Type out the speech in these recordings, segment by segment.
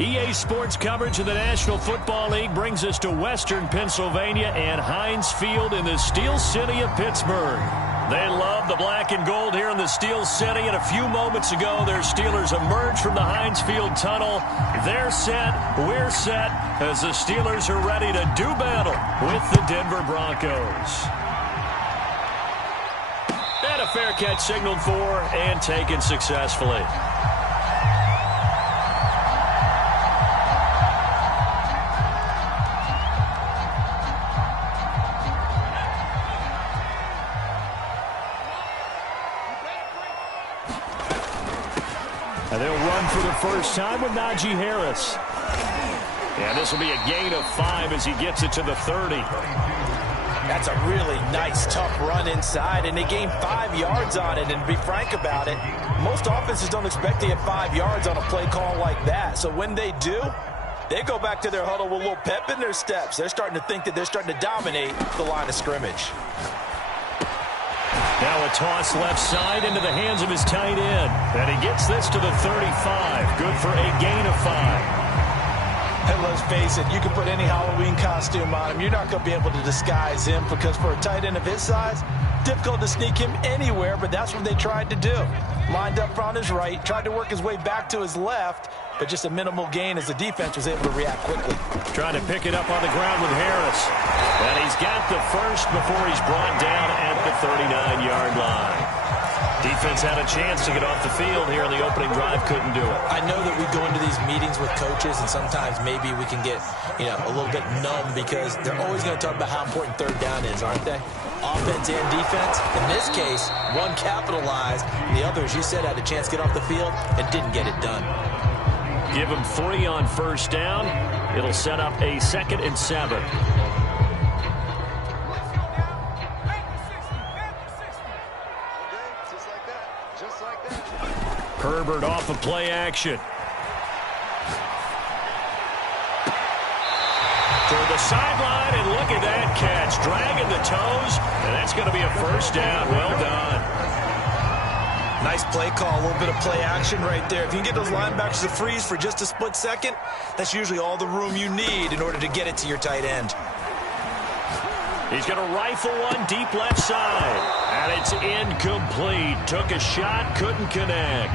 EA Sports coverage of the National Football League brings us to Western Pennsylvania and Heinz Field in the Steel City of Pittsburgh. They love the black and gold here in the Steel City, and a few moments ago, their Steelers emerged from the Heinz Field tunnel. They're set, we're set, as the Steelers are ready to do battle with the Denver Broncos. And a fair catch signaled for and taken successfully. And they'll run for the first time with Najee Harris. And this will be a gain of 5 as he gets it to the 30. That's a really nice, tough run inside, and they gained 5 yards on it. And to be frank about it, most offenses don't expect to get 5 yards on a play call like that. So when they do, they go back to their huddle with a little pep in their steps. They're starting to think that they're starting to dominate the line of scrimmage. Now a toss left side into the hands of his tight end. And he gets this to the 35. Good for a gain of 5. And let's face it, you can put any Halloween costume on him. You're not going to be able to disguise him, because for a tight end of his size, difficult to sneak him anywhere, but that's what they tried to do. Lined up on his right, tried to work his way back to his left, but just a minimal gain as the defense was able to react quickly. Trying to pick it up on the ground with Harris. And he's got the first before he's brought down at the 39-yard line. Defense had a chance to get off the field here in the opening drive, couldn't do it. I know that we go into these meetings with coaches, and sometimes maybe we can get, a little bit numb, because they're always going to talk about how important third down is, aren't they? Offense and defense. In this case, one capitalized, and the other, as you said, had a chance to get off the field and didn't get it done. Give him 3 on first down. It'll set up a 2nd and 7. Herbert off of play action. Toward the sideline, and look at that catch. Dragging the toes, and that's going to be a first down. Well done. Nice play call, a little bit of play action right there. If you can get those linebackers to freeze for just a split second, that's usually all the room you need in order to get it to your tight end. He's going to rifle one deep left side. And it's incomplete. Took a shot, couldn't connect.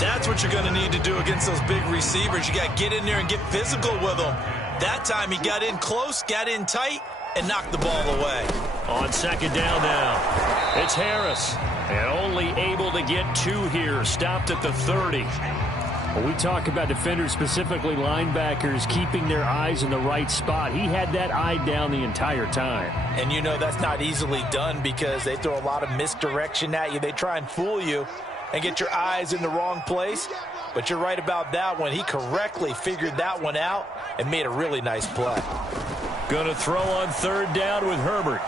That's what you're going to need to do against those big receivers. You got to get in there and get physical with them. That time he got in close, got in tight, and knocked the ball away. On second down now, it's Harris. And only able to get 2 here. Stopped at the 30. Well, we talk about defenders, specifically linebackers, keeping their eyes in the right spot. He had that eye down the entire time. And that's not easily done, because they throw a lot of misdirection at you. They try and fool you and get your eyes in the wrong place. But you're right about that one. He correctly figured that one out and made a really nice play. Going to throw on third down with Herbert.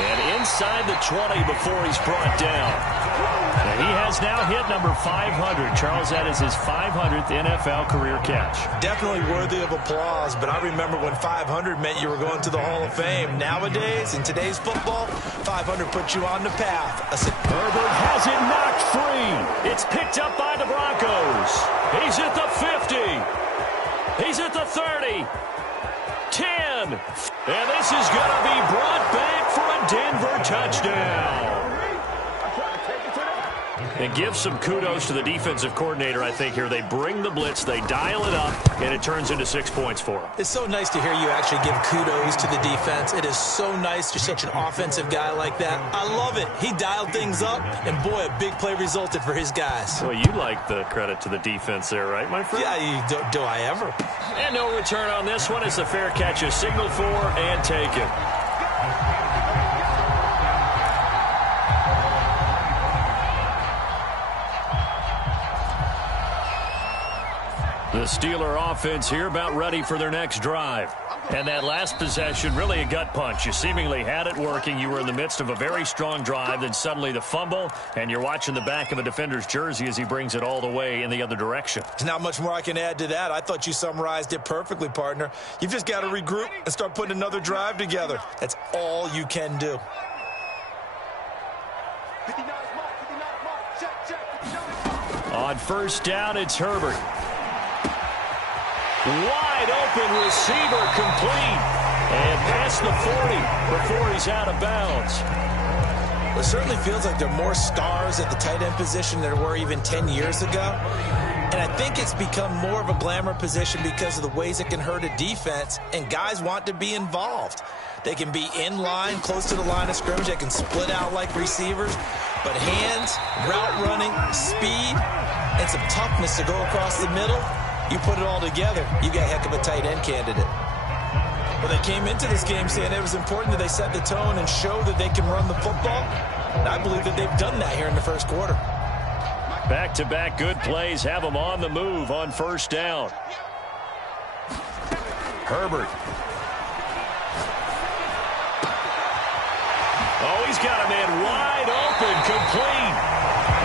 And inside the 20 before he's brought down. And he has now hit number 500. Charles, that is his 500th NFL career catch. Definitely worthy of applause, but I remember when 500 meant you were going to the Hall of Fame. Nowadays, in today's football, 500 puts you on the path. Herbert has it knocked free. It's picked up by the Broncos. He's at the 50. He's at the 30. 10. And this is going to be brought back for a Denver touchdown. And give some kudos to the defensive coordinator, I think, here. They bring the blitz, they dial it up, and it turns into 6 points for them. It's so nice to hear you actually give kudos to the defense. It is so nice. You're such an offensive guy like that. I love it. He dialed things up, and boy, a big play resulted for his guys. Well, you like the credit to the defense there, right, my friend? Yeah, do I ever? And no return on this one as the fair catch is signaled for and taken. The Steeler offense here about ready for their next drive. And that last possession, really a gut punch. You seemingly had it working. You were in the midst of a very strong drive, then suddenly the fumble, and you're watching the back of a defender's jersey as he brings it all the way in the other direction. There's not much more I can add to that. I thought you summarized it perfectly, partner. You've just got to regroup and start putting another drive together. That's all you can do. On first down, it's Herbert. Wide open receiver complete. And past the 40 before he's out of bounds. It certainly feels like there are more stars at the tight end position than there were even 10 years ago. And I think it's become more of a glamour position because of the ways it can hurt a defense, and guys want to be involved. They can be in line, close to the line of scrimmage. They can split out like receivers. But hands, route running, speed, and some toughness to go across the middle, you put it all together, you got a heck of a tight end candidate. Well, they came into this game saying it was important that they set the tone and show that they can run the football. And I believe that they've done that here in the first quarter. Back-to-back good plays have them on the move on first down. Herbert. Oh, he's got a man wide open, complete.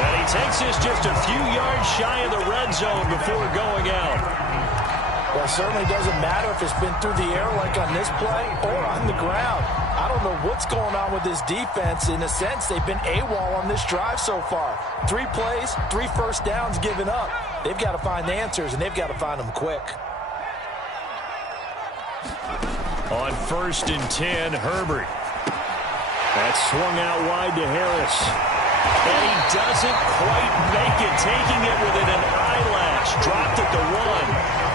And he takes this just a few yards shy of the red zone before going out. Well, it certainly doesn't matter if it's been through the air like on this play or on the ground. I don't know what's going on with this defense. In a sense, they've been AWOL on this drive so far. 3 plays, 3 first downs given up. They've got to find the answers, and they've got to find them quick. On 1st and 10, Herbert. That's swung out wide to Harris. And he doesn't quite make it, taking it within an eyelash. Dropped it to 1.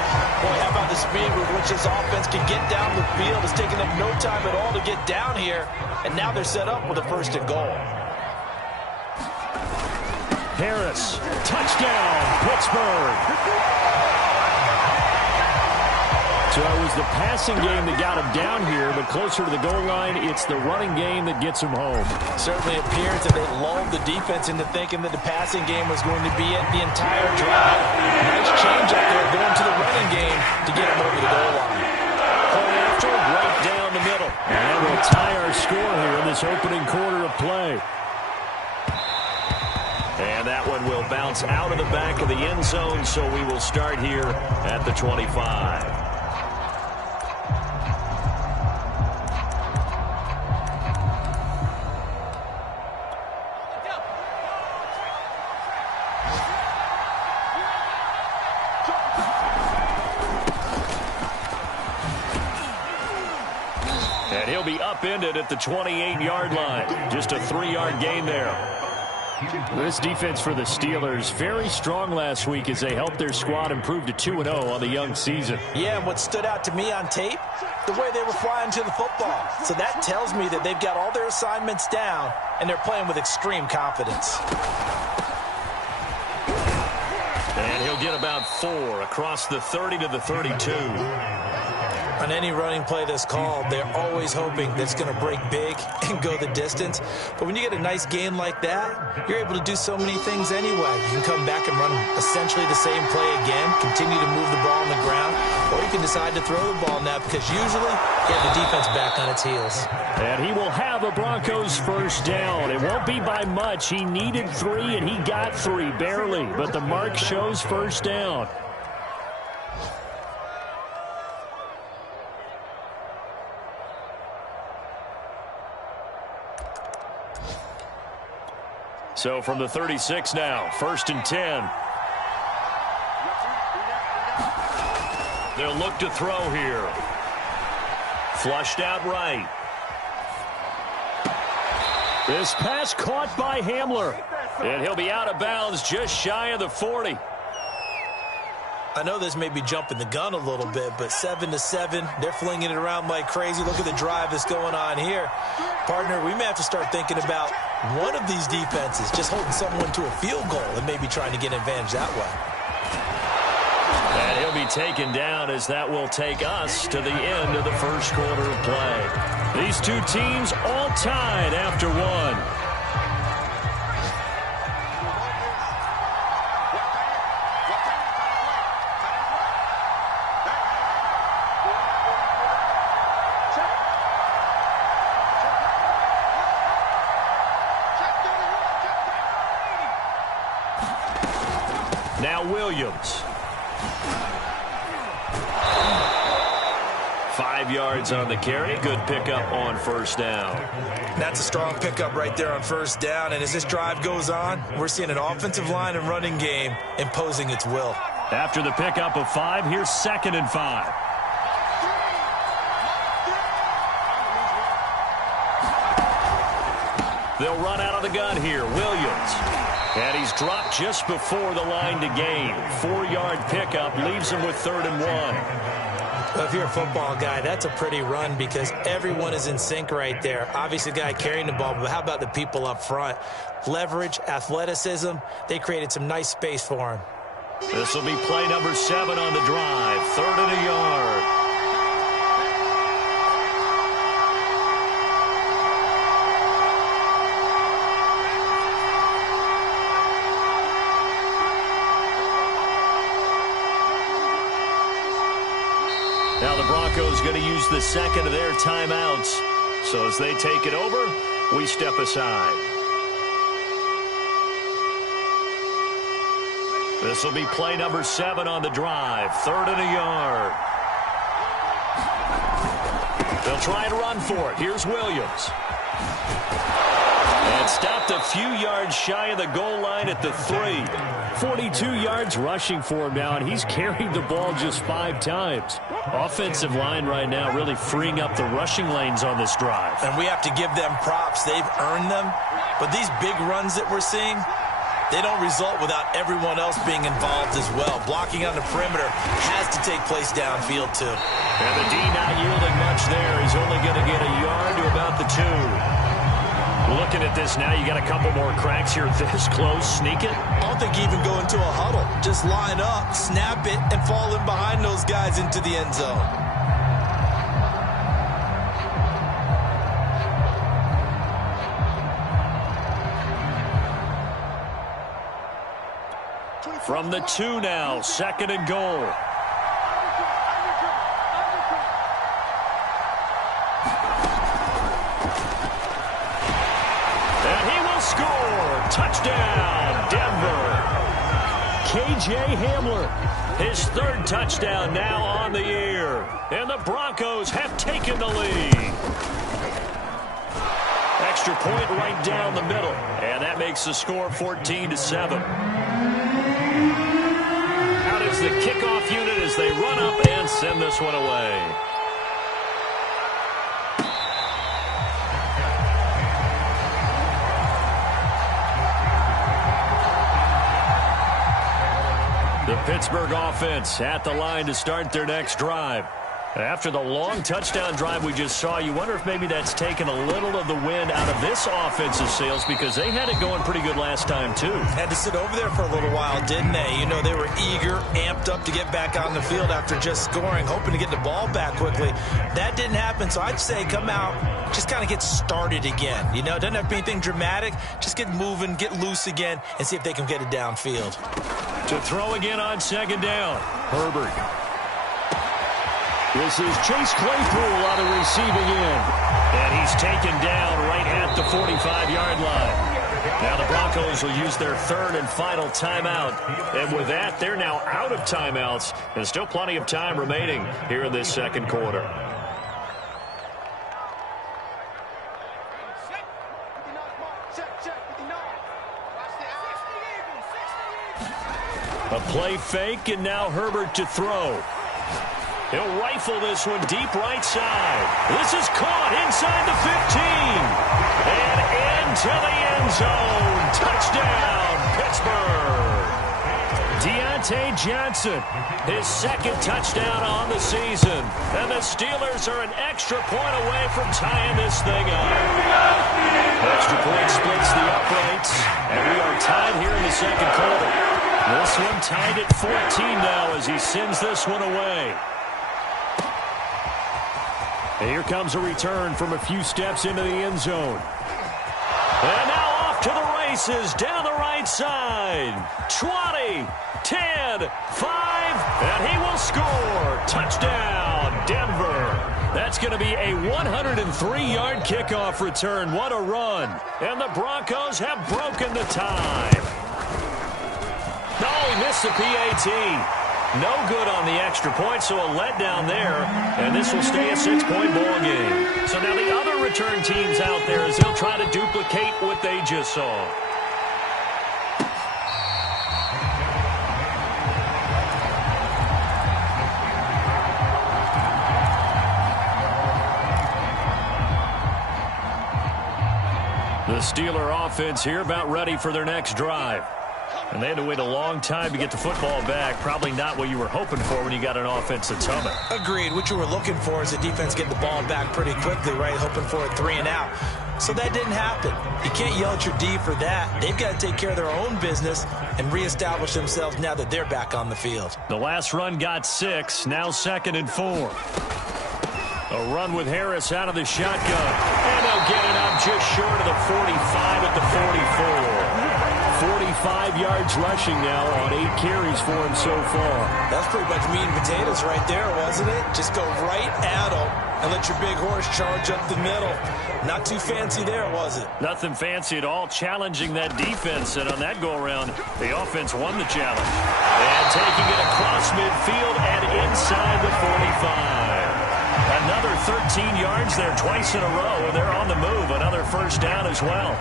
Boy, how about the speed with which this offense can get down the field? It's taken them no time at all to get down here, and now they're set up with a 1st and goal. Harris, touchdown, Pittsburgh. So it was the passing game that got him down here, but closer to the goal line, it's the running game that gets him home. Certainly appears that they lulled the defense into thinking that the passing game was going to be it the entire drive. Nice change up there going to the running game to get him over the goal line. Point after, right down the middle. And we'll tie our score here in this opening quarter of play. And that one will bounce out of the back of the end zone, so we will start here at the 25. And he'll be upended at the 28-yard line. Just a 3-yard gain there. This defense for the Steelers, very strong last week as they helped their squad improve to 2-0 on the young season. Yeah, and what stood out to me on tape, the way they were flying to the football. So that tells me that they've got all their assignments down, and they're playing with extreme confidence. And he'll get about 4 across the 30 to the 32. On any running play that's called, they're always hoping that it's going to break big and go the distance. But when you get a nice gain like that, you're able to do so many things anyway. You can come back and run essentially the same play again, continue to move the ball on the ground, or you can decide to throw the ball now because usually you have the defense back on its heels. And he will have a Broncos first down. It won't be by much. He needed 3, and he got 3, barely. But the mark shows first down. So from the 36 now, 1st and 10. They'll look to throw here. Flushed out right. This pass caught by Hamler. And he'll be out of bounds just shy of the 40. I know this may be jumping the gun a little bit, but 7-7, they're flinging it around like crazy. Look at the drive that's going on here. Partner, we may have to start thinking about one of these defenses just holding someone to a field goal and maybe trying to get an advantage that way. And he'll be taken down as that will take us to the end of the first quarter of play. These two teams all tied after 1. Now Williams. 5 yards on the carry. Good pickup on first down. That's a strong pickup right there on first down. And as this drive goes on, we're seeing an offensive line and running game imposing its will. After the pickup of 5, here's 2nd and 5. They'll run out of the gun here. Williams. And he's dropped just before the line to gain. 4-yard pickup leaves him with 3rd and 1. Well, if you're a football guy, that's a pretty run because everyone is in sync right there. Obviously, the guy carrying the ball, but how about the people up front? Leverage, athleticism, they created some nice space for him. This will be play number 7 on the drive. 3rd and a yard. Now the Broncos going to use the 2nd of their timeouts. So as they take it over, we step aside. This will be play number 7 on the drive. 3rd and a yard. They'll try and run for it. Here's Williams. And stopped a few yards shy of the goal line at the 3. 42 yards rushing for him now, and he's carried the ball just 5 times. Offensive line right now really freeing up the rushing lanes on this drive. And we have to give them props. They've earned them. But these big runs that we're seeing, they don't result without everyone else being involved as well. Blocking on the perimeter has to take place downfield, too. And the D not yielding much there. He's only going to get a yard to about the 2. Looking at this now, you got a couple more cracks here this close. Sneak it. I don't think even go into a huddle. Just line up, snap it, and fall in behind those guys into the end zone. From the 2 now, 2nd and goal. Score! Touchdown, Denver. K.J. Hamler, his 3rd touchdown now on the year. And the Broncos have taken the lead. Extra point right down the middle. And that makes the score 14-7. Out is the kickoff unit as they run up and send this one away. The Pittsburgh offense at the line to start their next drive. After the long touchdown drive we just saw, you wonder if maybe that's taken a little of the wind out of this offensive sails because they had it going pretty good last time, too. Had to sit over there for a little while, didn't they? You know, they were eager, amped up to get back on the field after just scoring, hoping to get the ball back quickly. That didn't happen, so I'd say come out, just kind of get started again. You know, it doesn't have to be anything dramatic. Just get moving, get loose again, and see if they can get it downfield. To throw again on 2nd down. Herbert. This is Chase Claypool on the receiving end. And he's taken down right at the 45-yard line. Now the Broncos will use their 3rd and final timeout. And with that, they're now out of timeouts. And still plenty of time remaining here in this 2nd quarter. A play fake, and now Herbert to throw. He'll rifle this one deep right side. This is caught inside the 15. And into the end zone. Touchdown, Pittsburgh. Deontay Johnson, his 2nd touchdown on the season. And the Steelers are an extra point away from tying this thing up. Extra point splits the uprights. And we are tied here in the 2nd quarter. This one tied at 14 now as he sends this one away. And here comes a return from a few steps into the end zone. And now off to the races down the right side. 20, 10, 5, and he will score. Touchdown, Denver. That's going to be a 103-yard kickoff return. What a run. And the Broncos have broken the tie. Oh, he missed the PAT. No good on the extra point, so a letdown there. And this will stay a 6-point ball game. So now the other return teams out there as they'll try to duplicate what they just saw. Steeler offense here about ready for their next drive. And they had to wait a long time to get the football back. Probably not what you were hoping for when you got an offense that's humming. Agreed. What you were looking for is the defense getting the ball back pretty quickly, right? Hoping for a 3 and out. So that didn't happen. You can't yell at your D for that. They've got to take care of their own business and reestablish themselves now that they're back on the field. The last run got 6. Now 2nd and 4. A run with Harris out of the shotgun. And they'll get it up just short of the 45 at the 44. 45 yards rushing now on 8 carries for him so far. That's pretty much meat and potatoes right there, wasn't it? Just go right at them and let your big horse charge up the middle. Not too fancy there, was it? Nothing fancy at all, challenging that defense. And on that go-around, the offense won the challenge. And taking it across midfield and inside the 45. Another 13 yards there twice in a row. They're on the move. Another first down as well.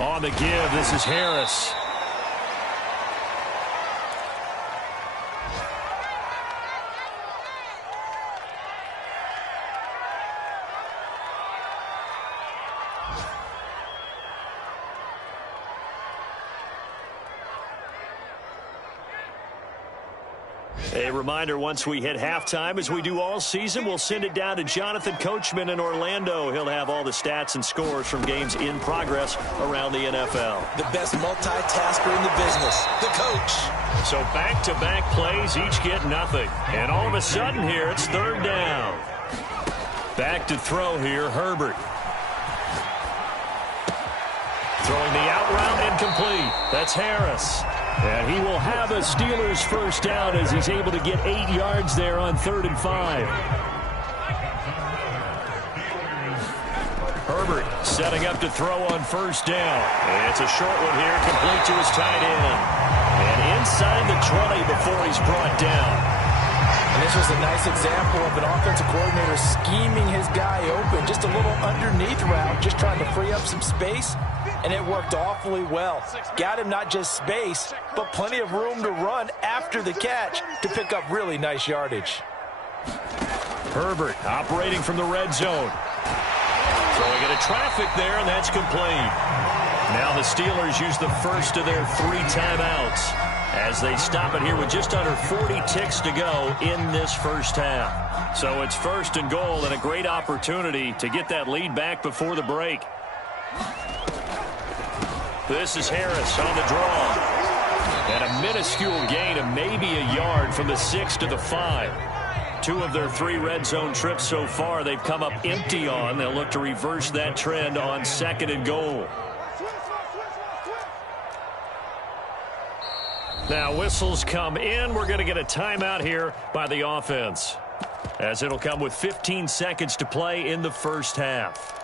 On the give, this is Harris. A reminder, once we hit halftime, as we do all season, we'll send it down to Jonathan Coachman in Orlando. He'll have all the stats and scores from games in progress around the NFL. The best multitasker in the business, the coach. So back-to-back plays, each get nothing. And all of a sudden here, it's 3rd down. Back to throw here, Herbert. Throwing the out route incomplete. That's Harris. And he will have a Steelers first down as he's able to get 8 yards there on 3rd and 5. Herbert setting up to throw on first down. It's a short one here, complete to his tight end. And inside the 20 before he's brought down. And this was a nice example of an offensive coordinator scheming his guy open. Just a little underneath route, just trying to free up some space. And it worked awfully well. Got him not just space, but plenty of room to run after the catch to pick up really nice yardage. Herbert operating from the red zone. Throwing into traffic there, and that's complete. Now the Steelers use the first of their 3 timeouts as they stop it here with just under 40 ticks to go in this first half. So it's 1st and goal and a great opportunity to get that lead back before the break. This is Harris on the draw. And a minuscule gain of maybe a yard from the 6 to the 5. 2 of their 3 red zone trips so far they've come up empty on. They'll look to reverse that trend on 2nd and goal. Now whistles come in. We're going to get a timeout here by the offense, as it'll come with 15 seconds to play in the first half.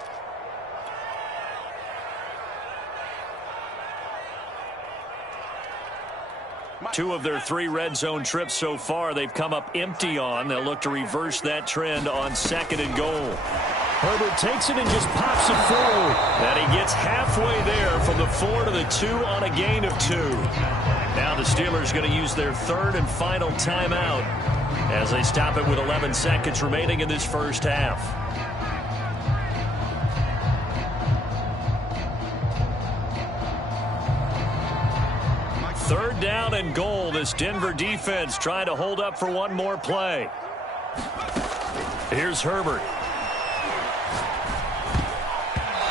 Two of their 3 red zone trips so far they've come up empty on. They'll look to reverse that trend on 2nd and goal. Herbert takes it and just pops it forward. And he gets halfway there from the 4 to the 2 on a gain of 2. Now the Steelers going to use their 3rd and final timeout as they stop it with 11 seconds remaining in this first half. 3rd down and goal. This Denver defense trying to hold up for one more play. Here's Herbert.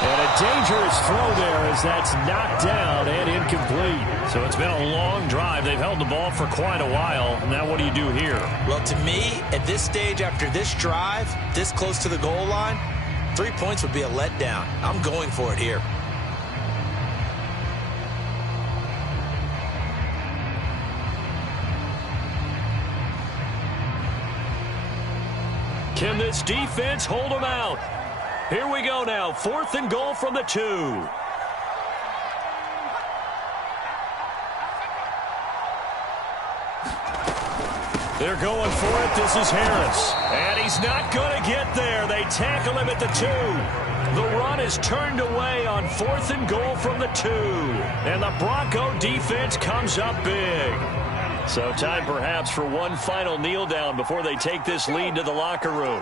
And a dangerous throw there as that's knocked down and incomplete. So it's been a long drive. They've held the ball for quite a while. Now what do you do here? Well, to me, at this stage after this drive, this close to the goal line, 3 points would be a letdown. I'm going for it here. Can this defense hold them out? Here we go now. 4th and goal from the 2. They're going for it. This is Harris. And he's not going to get there. They tackle him at the 2. The run is turned away on 4th and goal from the 2. And the Bronco defense comes up big. So time perhaps for one final kneel down before they take this lead to the locker room.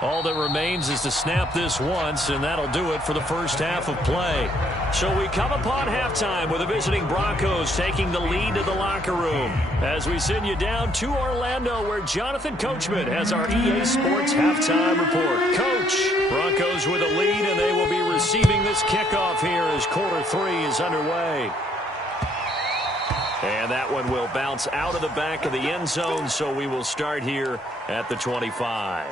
All that remains is to snap this once, and that'll do it for the first half of play. So we come upon halftime with the visiting Broncos taking the lead to the locker room. As we send you down to Orlando, where Jonathan Coachman has our EA Sports halftime report. Coach, Broncos with a lead, and they will be receiving this kickoff here as quarter 3 is underway. And that one will bounce out of the back of the end zone, so we will start here at the 25.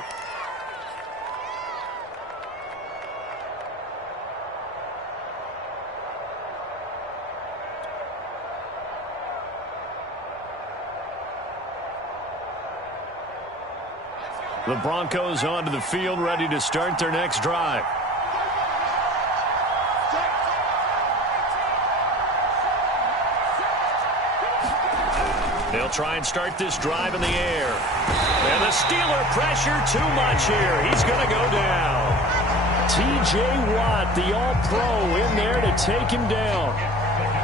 The Broncos onto the field, ready to start their next drive. They'll try and start this drive in the air. And the Steeler pressure too much here. He's going to go down. T.J. Watt, the All-Pro, in there to take him down.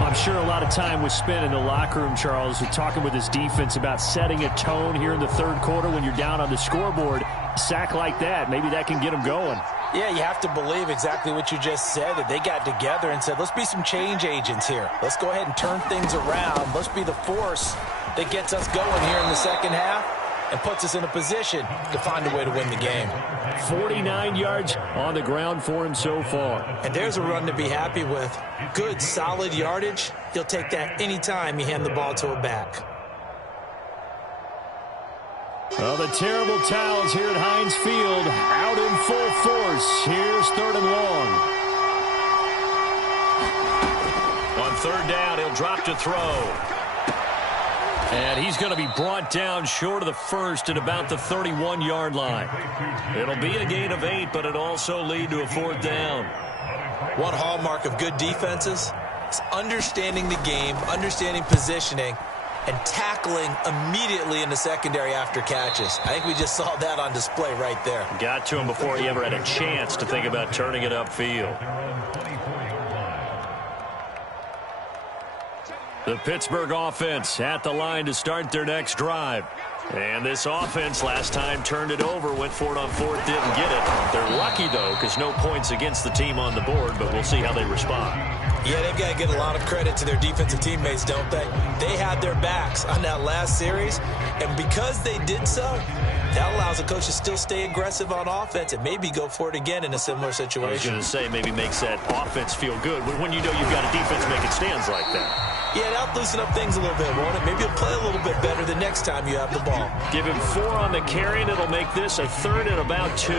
I'm sure a lot of time was spent in the locker room, Charles, talking with his defense about setting a tone here in the third quarter when you're down on the scoreboard. A sack like that, maybe that can get them going. Yeah, you have to believe exactly what you just said, that they got together and said, let's be some change agents here. Let's go ahead and turn things around. Let's be the force that gets us going here in the second half and puts us in a position to find a way to win the game. 49 yards on the ground for him so far. And there's a run to be happy with. Good, solid yardage. He'll take that anytime you hand the ball to a back. Well, the terrible towels here at Heinz Field out in full force. Here's 3rd and long. On 3rd down, he'll drop to throw. And he's going to be brought down short of the first at about the 31-yard line. It'll be a gain of 8, but it'll also lead to a 4th down. One hallmark of good defenses is understanding the game, understanding positioning, and tackling immediately in the secondary after catches. I think we just saw that on display right there. Got to him before he ever had a chance to think about turning it upfield. The Pittsburgh offense at the line to start their next drive. And this offense last time turned it over, went for it on 4th, didn't get it. They're lucky, though, because no points against the team on the board, but we'll see how they respond. Yeah, they've got to get a lot of credit to their defensive teammates, don't they? They had their backs on that last series, and because they did so, that allows the coach to still stay aggressive on offense and maybe go for it again in a similar situation. I was going to say, maybe makes that offense feel good, but when you know you've got a defense making stands like that. Yeah, that'll loosen up things a little bit, won't it? Maybe you'll play a little bit better the next time you have the ball. Give him 4 on the carry, and it'll make this a 3rd and about 2.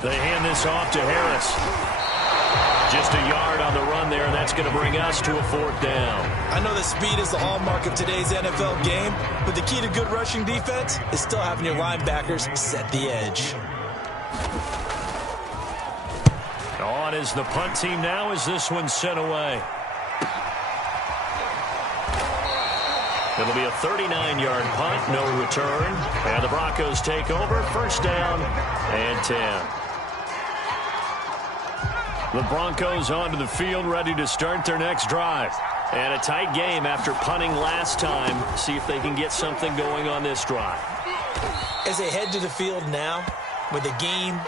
They hand this off to Harris. Just a yard on the run there, and that's going to bring us to a 4th down. I know that speed is the hallmark of today's NFL game, but the key to good rushing defense is still having your linebackers set the edge. On is the punt team now as this one's sent away. It'll be a 39-yard punt, no return. And the Broncos take over, 1st down and 10. The Broncos onto the field, ready to start their next drive. And a tight game after punting last time. See if they can get something going on this drive. As they head to the field now, with the game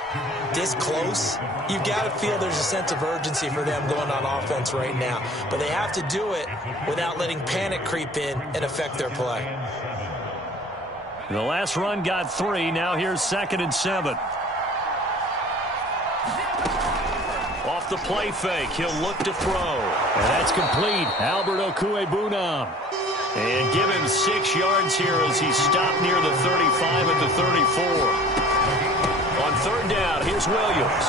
this close, you've got to feel there's a sense of urgency for them going on offense right now. But they have to do it without letting panic creep in and affect their play. The last run got 3. Now here's 2nd and 7. Off the play fake, he'll look to throw. And that's complete. Albert Okwuegbunam. And give him 6 yards here as he stopped near the 35 at the 34. On 3rd down, here's Williams.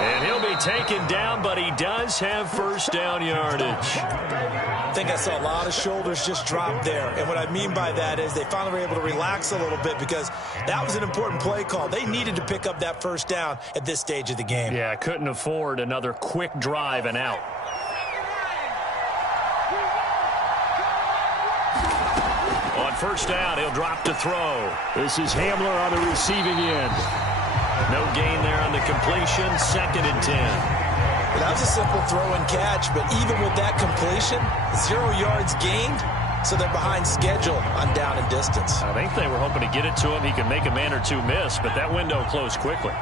And he'll be taken down, but he does have 1st down yardage. I think I saw a lot of shoulders just drop there. And what I mean by that is they finally were able to relax a little bit because that was an important play call. They needed to pick up that 1st down at this stage of the game. Yeah, couldn't afford another quick drive and out. On first down, he'll drop to throw. This is Hamler on the receiving end. No gain there on the completion. 2nd and 10. That was a simple throw and catch, but even with that completion, 0 yards gained, so they're behind schedule on down and distance. I think they were hoping to get it to him. He could make a man or two miss, but that window closed quickly.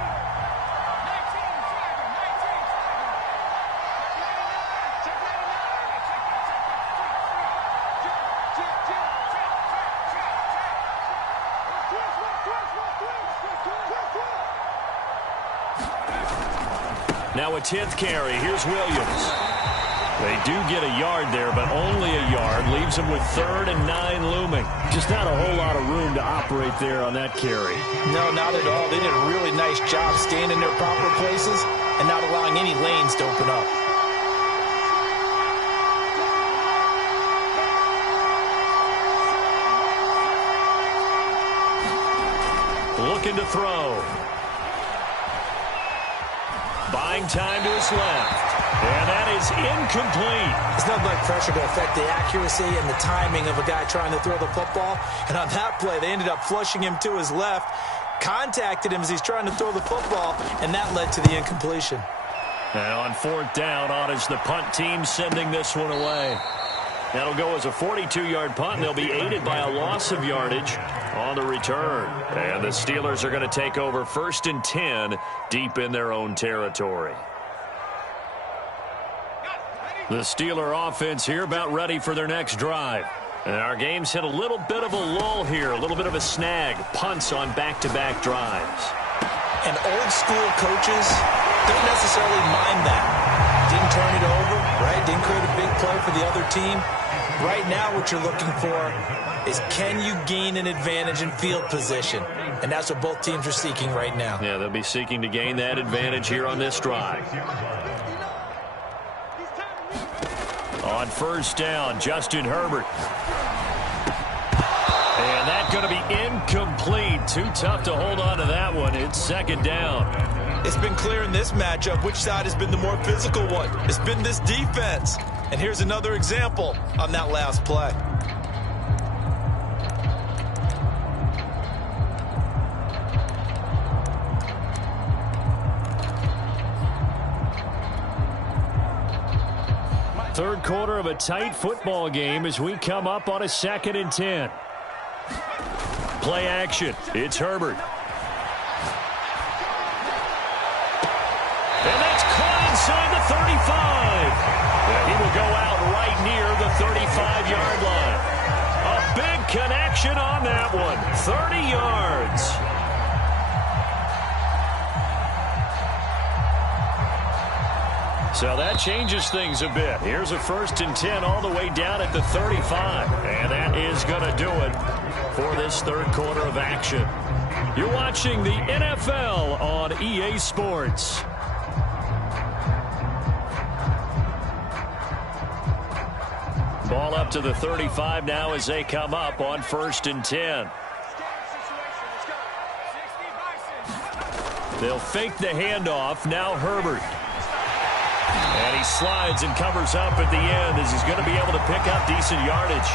Now a 10th carry. Here's Williams. They do get a yard there, but only a yard. Leaves them with 3rd and 9 looming. Just not a whole lot of room to operate there on that carry. No, not at all. They did a really nice job staying in their proper places and not allowing any lanes to open up. Looking to throw. Buying time to his left. And that is incomplete. There's nothing like pressure to affect the accuracy and the timing of a guy trying to throw the football. And on that play, they ended up flushing him to his left, contacted him as he's trying to throw the football, and that led to the incompletion. And on 4th down, on is the punt team sending this one away. That'll go as a 42-yard punt, and they'll be aided by a loss of yardage on the return. And the Steelers are going to take over 1st and 10 deep in their own territory. The Steeler offense here about ready for their next drive. And our game's hit a little bit of a lull here, a little bit of a snag. Punts on back-to-back drives. And old-school coaches don't necessarily mind that. Didn't turn it over, right? Didn't create a big play for the other team. Right now what you're looking for is, can you gain an advantage in field position? And that's what both teams are seeking right now. Yeah, they'll be seeking to gain that advantage here on this drive. On first down, Justin Herbert. And that's going to be incomplete. Too tough to hold on to that one. It's 2nd down. It's been clear in this matchup which side has been the more physical one. It's been this defense. And here's another example on that last play. Third quarter of a tight football game as we come up on a 2nd and 10. Play action. It's Herbert. And that's caught inside the 35. And he will go out right near the 35-yard line. A big connection on that one. 30 yards. So that changes things a bit. Here's a 1st and 10 all the way down at the 35. And that is going to do it for this third quarter of action. You're watching the NFL on EA Sports. Ball up to the 35 now as they come up on 1st and 10. They'll fake the handoff. Now Herbert. And he slides and covers up at the end as he's going to be able to pick up decent yardage.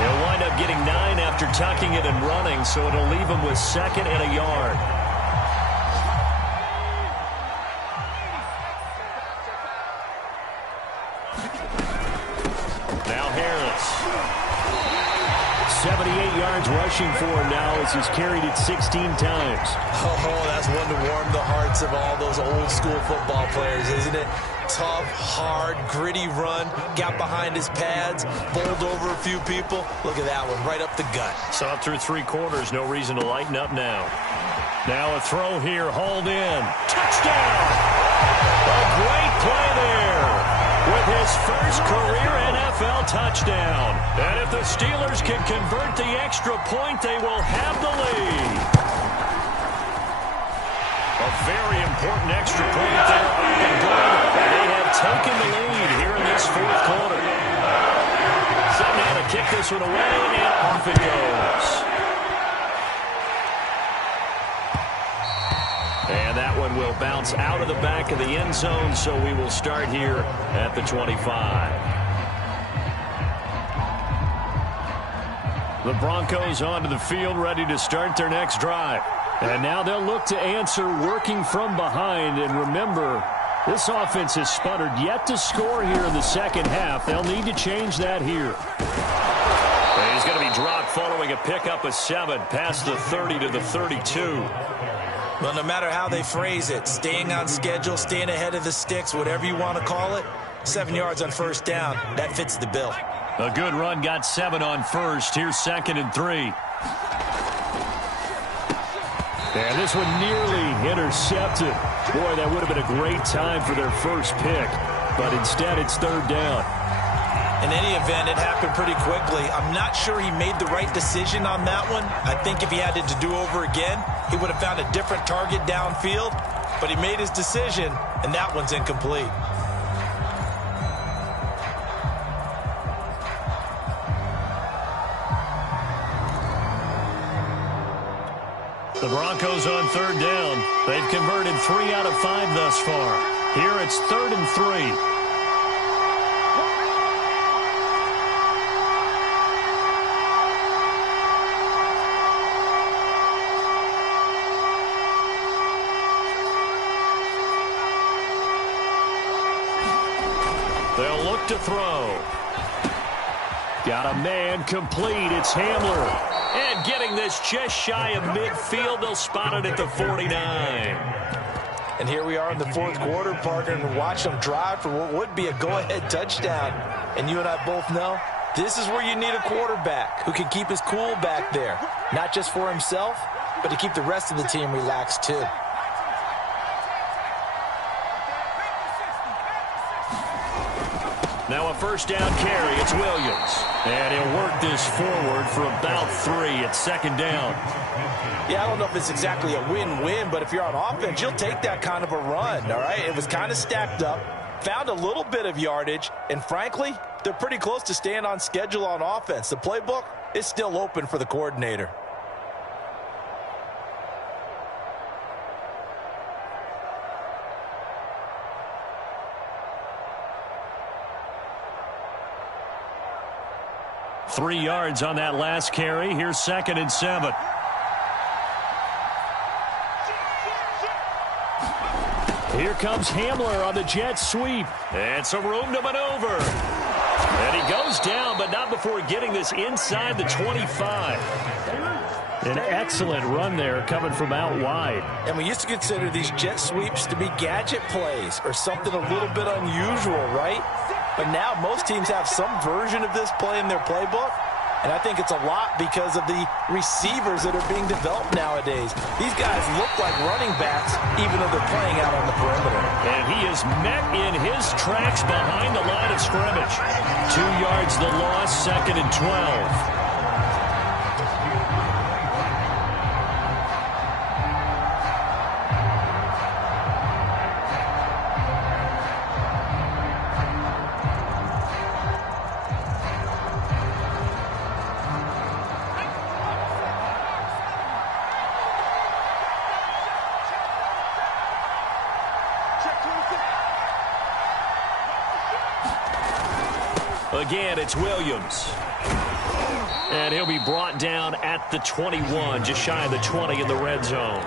He'll wind up getting 9 after tucking it and running, so it'll leave him with 2nd and a yard. Now Harris. 78 yards rushing for him now as he's carried it 16 times. Oh, that's one to warm the hearts of all those old school football players, isn't it? Tough, hard, gritty run, got behind his pads, bowled over a few people. Look at that one, right up the gut. Saw through 3 quarters, no reason to lighten up now. Now a throw here, hauled in. Touchdown! A great play there with his first career NFL touchdown. And if the Steelers can convert the extra point, they will have the lead. A very important extra point there. And good. They have taken the lead here in this fourth quarter. Somehow to kick this one away, and off it goes. And that one will bounce out of the back of the end zone, so we will start here at the 25. The Broncos onto the field, ready to start their next drive. And now they'll look to answer working from behind. And remember, this offense has sputtered yet to score here in the second half. They'll need to change that here. He's going to be dropped following a pickup of 7 past the 30 to the 32. Well, no matter how they phrase it, staying on schedule, staying ahead of the sticks, whatever you want to call it, 7 yards on first down, that fits the bill. A good run got 7 on first. Here's 2nd and 3. And this one nearly intercepted. Boy, that would have been a great time for their first pick. But instead, it's 3rd down. In any event, it happened pretty quickly. I'm not sure he made the right decision on that one. I think if he had it to do over again, he would have found a different target downfield. But he made his decision, and that one's incomplete. The Broncos on 3rd down. They've converted 3 out of 5 thus far. Here it's 3rd and 3. They'll look to throw. Got a man complete. It's Hamler. And getting this just shy of midfield, they'll spot it at the 49. And here we are in the 4th quarter, partner, and watch them drive for what would be a go-ahead touchdown. And you and I both know this is where you need a quarterback who can keep his cool back there, not just for himself, but to keep the rest of the team relaxed too. Now a 1st down carry. It's Williams. And he'll work this forward for about 3 at 2nd down. Yeah, I don't know if it's exactly a win-win, but if you're on offense, you'll take that kind of a run, all right? It was kind of stacked up, found a little bit of yardage, and frankly, they're pretty close to staying on schedule on offense. The playbook is still open for the coordinator. Three yards on that last carry. Here's 2nd and 7. Here comes Hamler on the jet sweep. And some room to maneuver. And he goes down, but not before getting this inside the 25. An excellent run there coming from out wide. And we used to consider these jet sweeps to be gadget plays or something a little bit unusual, right? But now most teams have some version of this play in their playbook. And I think it's a lot because of the receivers that are being developed nowadays. These guys look like running backs even though they're playing out on the perimeter. And he is met in his tracks behind the line of scrimmage. 2 yards the loss, 2nd and 12. Again, it's Williams. And he'll be brought down at the 21, just shy of the 20 in the red zone.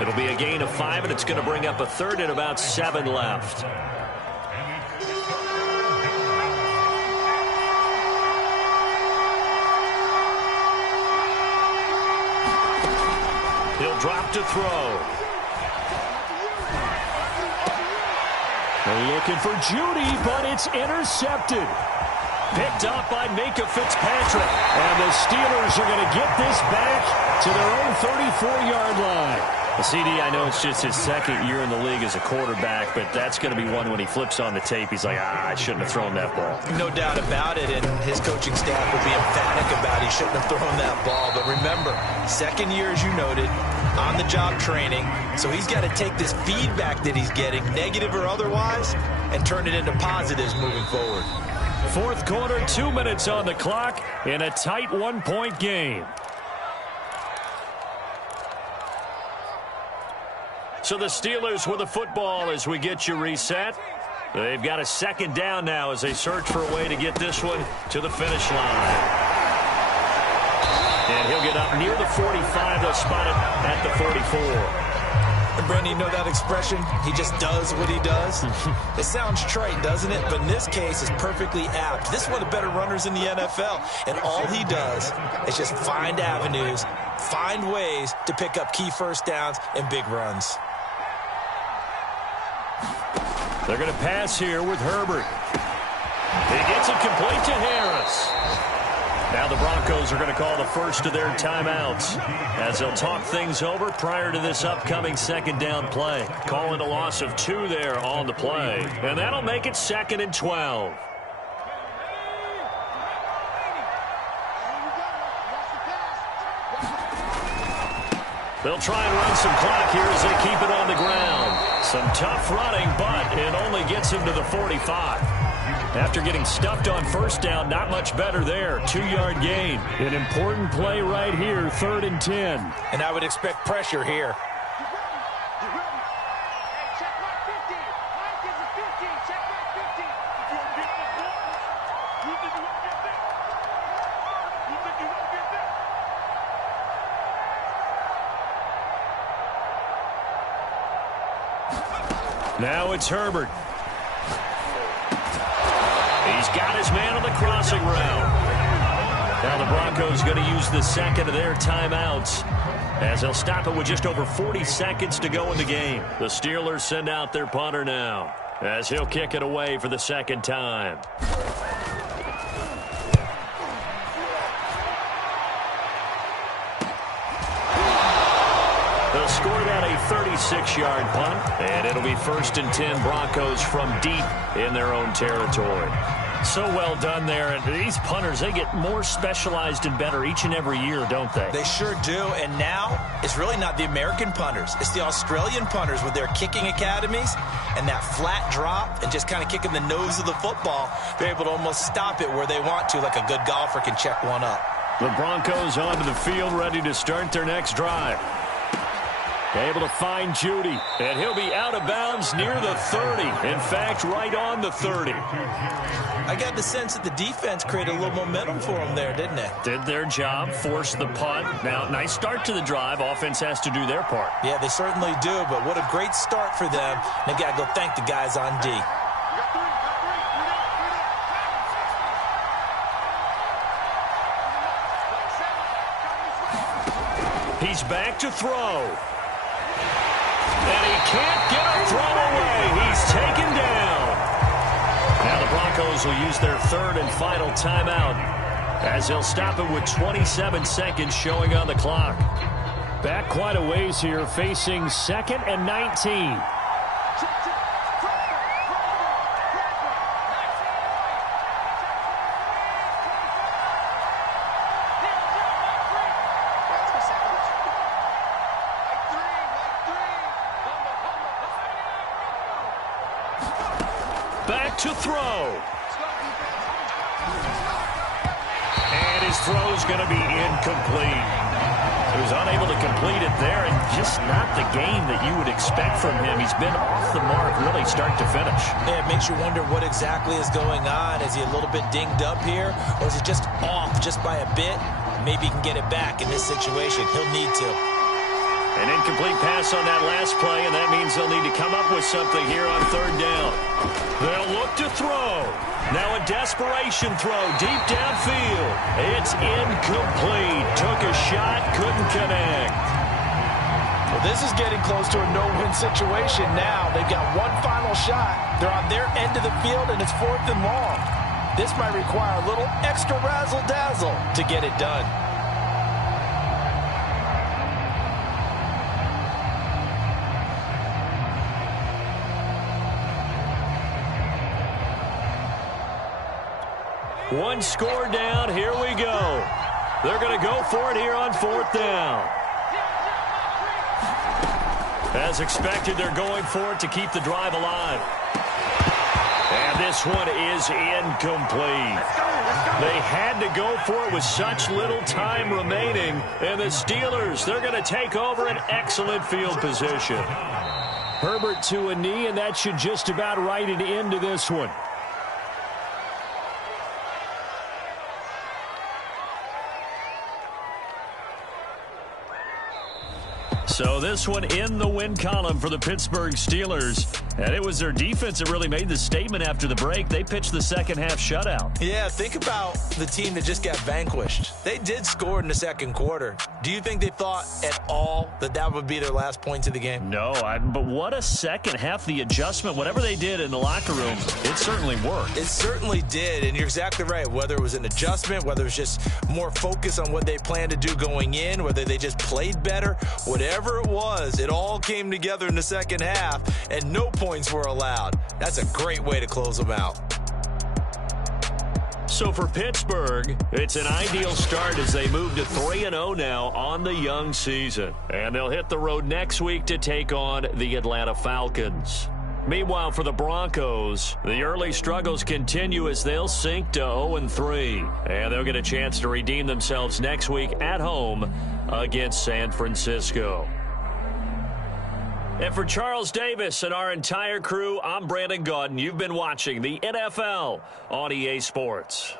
It'll be a gain of 5, and it's going to bring up a 3rd and about 7 left. He'll drop to throw. They're looking for Judy, but it's intercepted. Picked up by Minka Fitzpatrick. And the Steelers are going to get this back to their own 34-yard line. Well, CD, I know it's just his 2nd year in the league as a quarterback, but that's going to be one when he flips on the tape. He's like, I shouldn't have thrown that ball. No doubt about it, and his coaching staff will be emphatic about he shouldn't have thrown that ball. But remember, 2nd year, as you noted, on-the-job training, so he's got to take this feedback that he's getting, negative or otherwise, and turn it into positives moving forward. 4th quarter, 2 minutes on the clock in a tight 1-point game. So the Steelers with the football as we get you reset. They've got a 2nd down now as they search for a way to get this one to the finish line. And he'll get up near the 45. They'll spot it at the 44. And Brandon, you know that expression, he just does what he does? It sounds trite, doesn't it? But in this case, it's perfectly apt. This is one of the better runners in the NFL. And all he does is just find avenues, find ways to pick up key first downs and big runs. They're going to pass here with Herbert. He gets it complete to Harris. Now the Broncos are going to call the first of their timeouts as they'll talk things over prior to this upcoming second down play. Calling a loss of 2 there on the play. And that'll make it 2nd and 12. They'll try and run some clock here as they keep it on the ground. Some tough running, but it only gets him to the 45. After getting stuffed on first down, not much better there. 2-yard gain. An important play right here, 3rd and 10. And I would expect pressure here. Now it's Herbert. He's got his man on the crossing route. Now the Broncos going to use the second of their timeouts as they'll stop it with just over 40 seconds to go in the game. The Steelers send out their punter now as he'll kick it away for the second time. They'll score that a 36-yard punt, and it'll be 1st and 10 Broncos from deep in their own territory. So well done there. And these punters, they get more specialized and better each and every year, don't they? They sure do. And now it's really not the American punters. It's the Australian punters with their kicking academies and that flat drop and just kind of kicking the nose of the football. They're able to almost stop it where they want to, like a good golfer can check one up. The Broncos onto the field, ready to start their next drive. Able to find Judy, and he'll be out of bounds near the 30. In fact, right on the 30. I got the sense that the defense created a little momentum for them there, didn't it? Did their job, forced the punt. Now, nice start to the drive. Offense has to do their part. Yeah, they certainly do, but what a great start for them. They got to go thank the guys on D. He's back to throw. And he can't get a throw away. He's taken down. Now the Broncos will use their 3rd and final timeout as they'll stop it with 27 seconds showing on the clock. Back quite a ways here, facing 2nd and 19. Back to throw. And his throw's going to be incomplete. He was unable to complete it there, and just not the game that you would expect from him. He's been off the mark really start to finish. Yeah, it makes you wonder what exactly is going on. Is he a little bit dinged up here, or is he just off just by a bit? Maybe he can get it back in this situation. He'll need to. An incomplete pass on that last play, and that means they'll need to come up with something here on 3rd down. They'll look to throw. Now a desperation throw deep downfield. It's incomplete. Took a shot, couldn't connect. Well, this is getting close to a no-win situation now. They've got one final shot. They're on their end of the field, and it's 4th and long. This might require a little extra razzle-dazzle to get it done. One score down. Here we go. They're going to go for it here on 4th down. As expected, they're going for it to keep the drive alive. And this one is incomplete. They had to go for it with such little time remaining. And the Steelers, they're going to take over an excellent field position. Herbert to a knee, and that should just about write it into this one. So this one in the win column for the Pittsburgh Steelers. And it was their defense that really made the statement after the break. They pitched the second half shutout. Yeah, think about the team that just got vanquished. They did score in the second quarter. Do you think they thought at all that that would be their last points of the game? No, but what a second half. The adjustment, whatever they did in the locker room, it certainly worked. It certainly did, and you're exactly right. Whether it was an adjustment, whether it was just more focus on what they planned to do going in, whether they just played better, whatever it was, it all came together in the second half, and no points were allowed. That's a great way to close them out. So for Pittsburgh, it's an ideal start as they move to 3-0 now on the young season. And they'll hit the road next week to take on the Atlanta Falcons. Meanwhile, for the Broncos, the early struggles continue as they'll sink to 0-3. And they'll get a chance to redeem themselves next week at home against San Francisco. And for Charles Davis and our entire crew, I'm Brandon Gaudin. You've been watching the NFL on EA Sports.